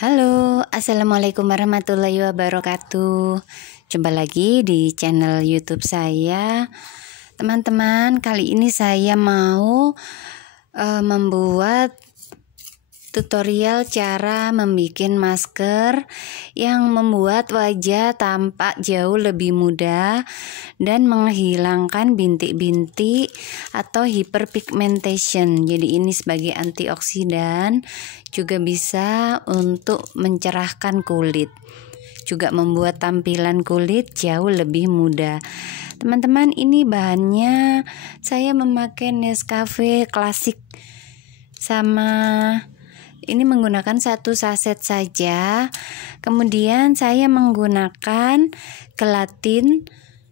Halo, Assalamualaikum warahmatullahi wabarakatuh. Jumpa lagi di channel YouTube saya. Teman-teman, kali ini saya mau membuat tutorial cara membuat masker yang membuat wajah tampak jauh lebih muda dan menghilangkan bintik-bintik atau hyperpigmentation. Jadi ini sebagai antioksidan, juga bisa untuk mencerahkan kulit, juga membuat tampilan kulit jauh lebih muda. Teman-teman, ini bahannya saya memakai Nescafe Classic, sama ini menggunakan 1 saset saja. Kemudian saya menggunakan gelatin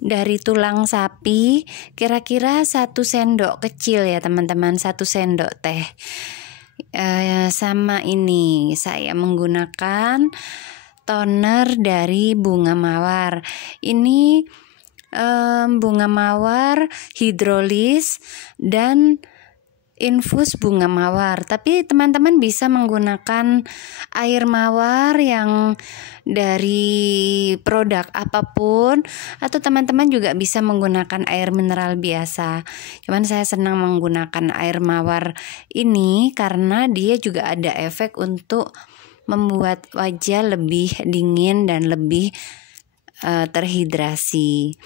dari tulang sapi, kira-kira 1 sendok kecil ya teman-teman, 1 sendok teh. Sama ini saya menggunakan toner dari bunga mawar. Ini bunga mawar hidrolis dan infus bunga mawar, tapi teman-teman bisa menggunakan air mawar yang dari produk apapun, atau teman-teman juga bisa menggunakan air mineral biasa. Cuman saya senang menggunakan air mawar ini karena dia juga ada efek untuk membuat wajah lebih dingin dan lebih terhidrasi.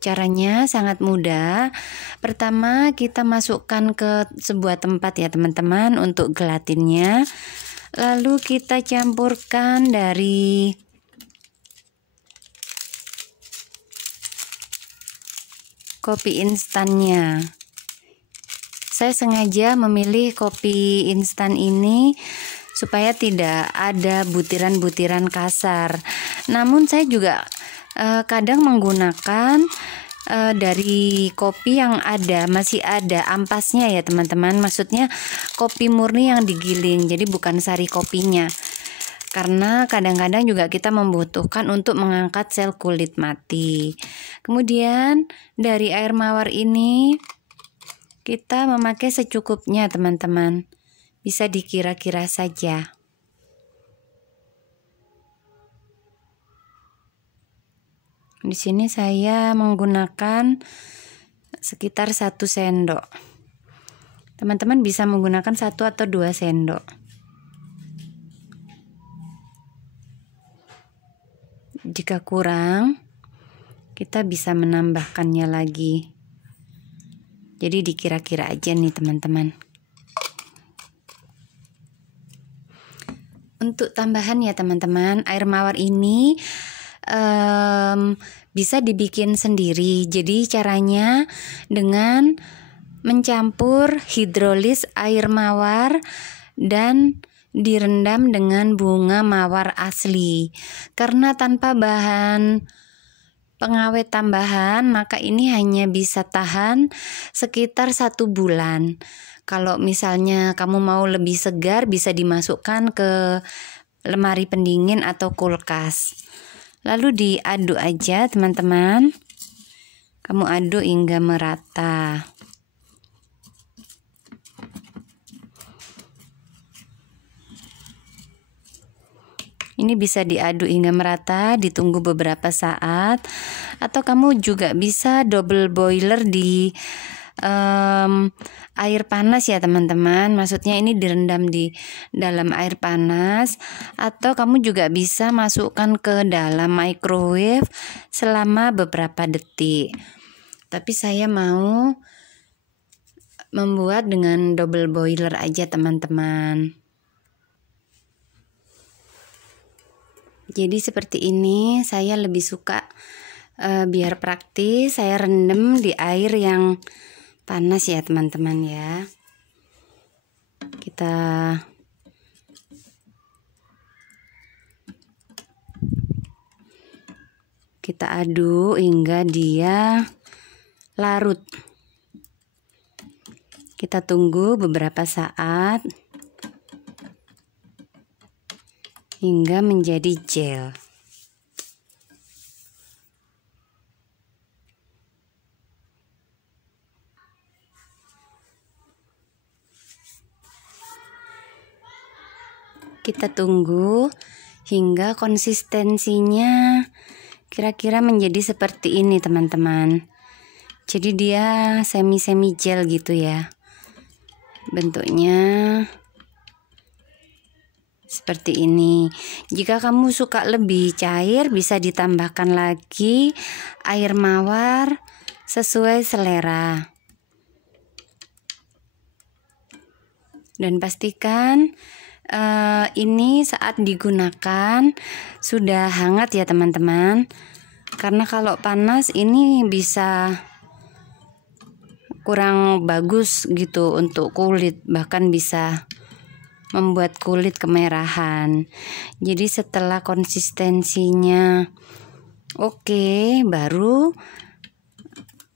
Caranya sangat mudah. Pertama, kita masukkan ke sebuah tempat ya teman-teman untuk gelatinnya. Lalu kita campurkan dari kopi instannya. Saya sengaja memilih kopi instan ini supaya tidak ada butiran-butiran kasar. Namun saya juga kadang menggunakan dari kopi yang masih ada ampasnya ya teman-teman. Maksudnya kopi murni yang digiling, jadi bukan sari kopinya. Karena kadang-kadang juga kita membutuhkan untuk mengangkat sel kulit mati. Kemudian dari air mawar ini kita memakai secukupnya teman-teman. Bisa dikira-kira saja. Di sini saya menggunakan sekitar 1 sendok. Teman-teman bisa menggunakan 1 atau 2 sendok. Jika kurang, kita bisa menambahkannya lagi. Jadi dikira-kira aja nih teman-teman. Untuk tambahan ya teman-teman, air mawar ini bisa dibikin sendiri. Jadi caranya dengan mencampur hidrolis air mawar dan direndam dengan bunga mawar asli. Karena tanpa bahan pengawet tambahan, maka ini hanya bisa tahan sekitar 1 bulan. Kalau misalnya kamu mau lebih segar, bisa dimasukkan ke lemari pendingin atau kulkas. Lalu diaduk aja teman-teman. Kamu aduk hingga merata. Ini bisa diaduk hingga merata, ditunggu beberapa saat. Atau kamu juga bisa double boiler di air panas ya teman-teman. Maksudnya ini direndam di dalam air panas, atau kamu juga bisa masukkan ke dalam microwave selama beberapa detik. Tapi saya mau membuat dengan double boiler aja teman-teman. Jadi seperti ini, saya lebih suka biar praktis saya rendam di air yang panas ya teman-teman ya. Kita aduk hingga dia larut. Kita tunggu beberapa saat hingga menjadi gel. Kita tunggu hingga konsistensinya kira-kira menjadi seperti ini teman-teman. Jadi dia semi-semi gel gitu ya. Bentuknya seperti ini. Jika kamu suka lebih cair, bisa ditambahkan lagi air mawar sesuai selera. Dan pastikan ini saat digunakan sudah hangat ya teman-teman, karena kalau panas ini bisa kurang bagus gitu untuk kulit, bahkan bisa membuat kulit kemerahan. Jadi setelah konsistensinya oke, baru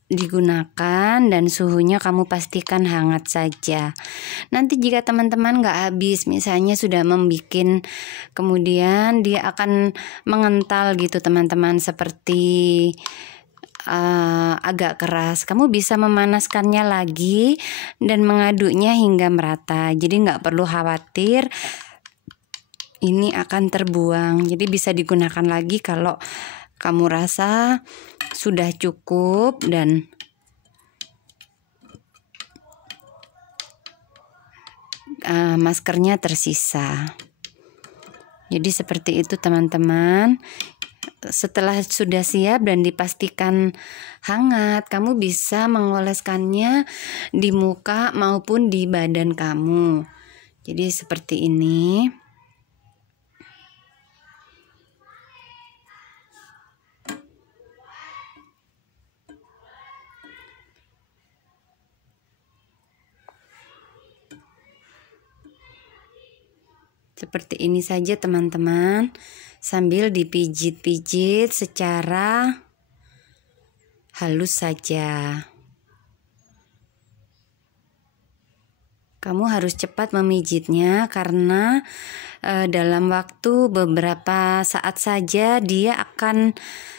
digunakan dan suhunya kamu pastikan hangat saja. Nanti jika teman-teman nggak habis, misalnya sudah membikin, kemudian dia akan mengental gitu teman-teman, seperti agak keras, kamu bisa memanaskannya lagi dan mengaduknya hingga merata. Jadi nggak perlu khawatir ini akan terbuang. Jadi bisa digunakan lagi kalau kamu rasa sudah cukup dan maskernya tersisa. Jadi seperti itu teman-teman. Setelah sudah siap dan dipastikan hangat, kamu bisa mengoleskannya di muka maupun di badan kamu. Jadi seperti ini. Seperti ini saja teman-teman, sambil dipijit-pijit secara halus saja. Kamu harus cepat memijitnya karena dalam waktu beberapa saat saja dia akan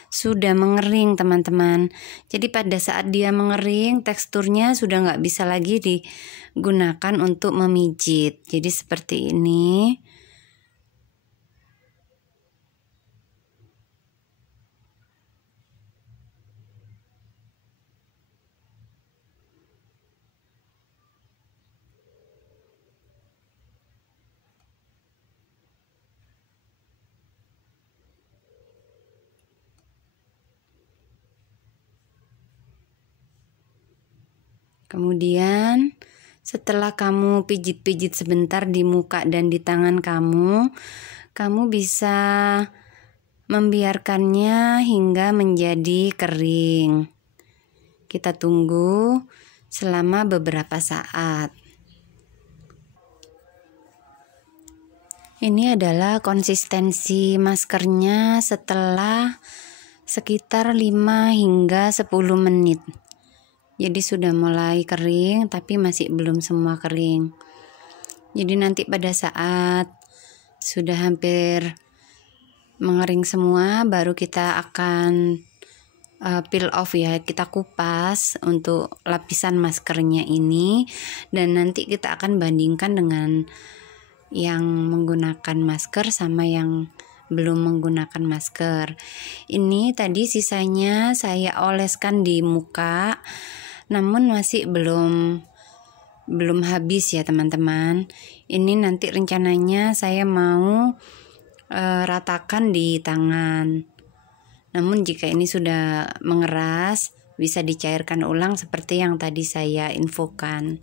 sudah mengering teman-teman. Jadi pada saat dia mengering, teksturnya sudah nggak bisa lagi digunakan untuk memijit. Jadi seperti ini. Kemudian setelah kamu pijit-pijit sebentar di muka dan di tangan kamu, kamu bisa membiarkannya hingga menjadi kering. Kita tunggu selama beberapa saat. Ini adalah konsistensi maskernya setelah sekitar 5 hingga 10 menit. Jadi sudah mulai kering, tapi masih belum semua kering. Jadi nanti pada saat sudah hampir mengering semua, baru kita akan peel off ya, kita kupas untuk lapisan maskernya ini, dan nanti kita akan bandingkan dengan yang menggunakan masker sama yang belum menggunakan masker. Ini tadi sisanya saya oleskan di muka, namun masih belum habis ya teman-teman. Ini nanti rencananya saya mau ratakan di tangan. Namun jika ini sudah mengeras, bisa dicairkan ulang seperti yang tadi saya infokan.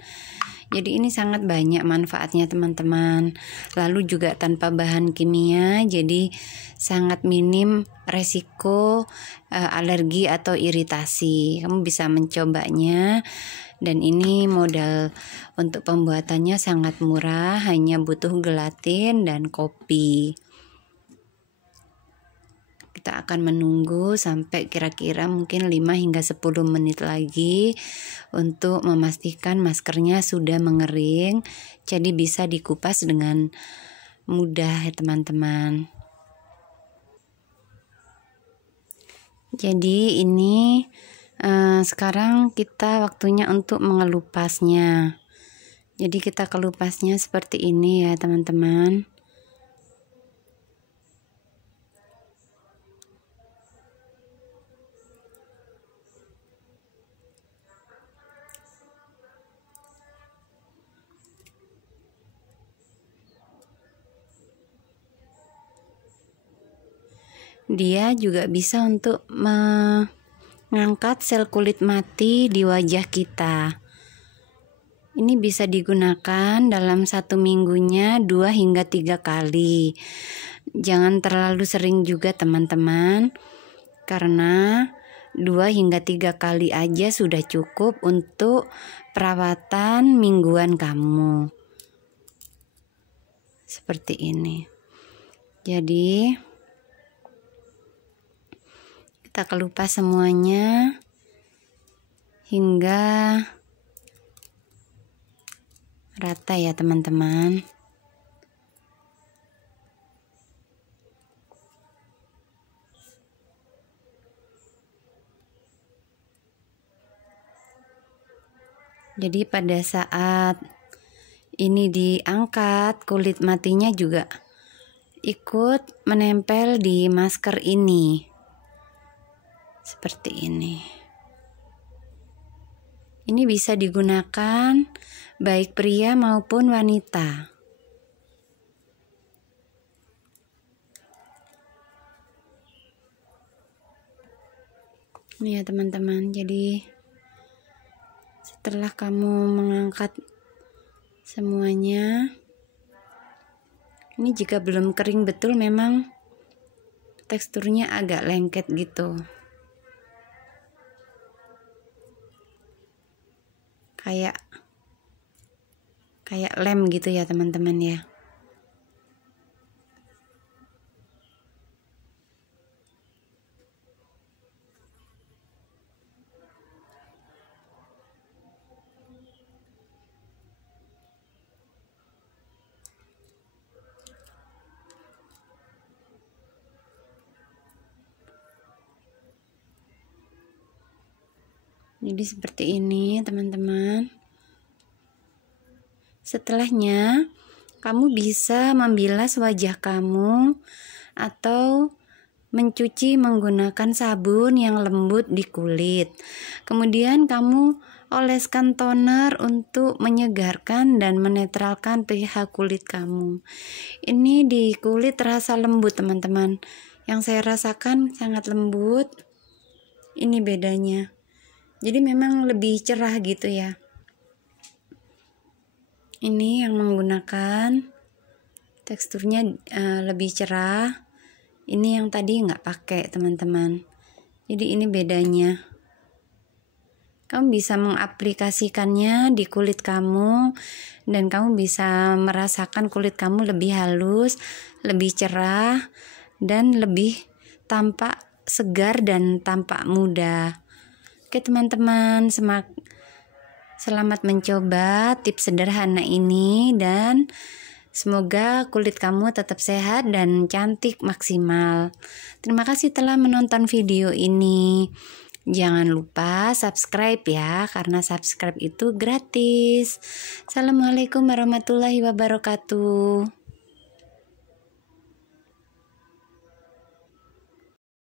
Jadi ini sangat banyak manfaatnya teman-teman. Lalu juga tanpa bahan kimia, jadi sangat minim resiko alergi atau iritasi. Kamu bisa mencobanya, dan ini modal untuk pembuatannya sangat murah, hanya butuh gelatin dan kopi. Kita akan menunggu sampai kira-kira mungkin 5 hingga 10 menit lagi untuk memastikan maskernya sudah mengering, jadi bisa dikupas dengan mudah ya teman-teman. Jadi ini sekarang kita waktunya untuk mengelupasnya. Jadi kita kelupasnya seperti ini ya teman-teman. Dia juga bisa untuk mengangkat sel kulit mati di wajah kita. Ini bisa digunakan dalam 1 minggunya 2 hingga 3 kali. Jangan terlalu sering juga teman-teman, karena 2 hingga 3 kali aja sudah cukup untuk perawatan mingguan kamu. Seperti ini. Jadi kita kelupas semuanya hingga rata ya teman-teman. Jadi pada saat ini diangkat, kulit matinya juga ikut menempel di masker ini. Seperti ini. Ini bisa digunakan baik pria maupun wanita. Ini ya teman-teman, jadi setelah kamu mengangkat semuanya, ini jika belum kering betul memang teksturnya agak lengket gitu. Kayak lem gitu ya teman-teman ya. Jadi seperti ini teman-teman. Setelahnya kamu bisa membilas wajah kamu atau mencuci menggunakan sabun yang lembut di kulit. Kemudian kamu oleskan toner untuk menyegarkan dan menetralkan pH kulit kamu. Ini di kulit terasa lembut teman-teman. Yang saya rasakan sangat lembut. Ini bedanya. Jadi memang lebih cerah gitu ya. Ini yang menggunakan teksturnya lebih cerah. Ini yang tadi nggak pakai teman-teman. Jadi ini bedanya. Kamu bisa mengaplikasikannya di kulit kamu dan kamu bisa merasakan kulit kamu lebih halus, lebih cerah, dan lebih tampak segar dan tampak muda. Oke teman-teman, selamat mencoba tips sederhana ini dan semoga kulit kamu tetap sehat dan cantik maksimal. Terima kasih telah menonton video ini. Jangan lupa subscribe ya, karena subscribe itu gratis. Assalamualaikum warahmatullahi wabarakatuh.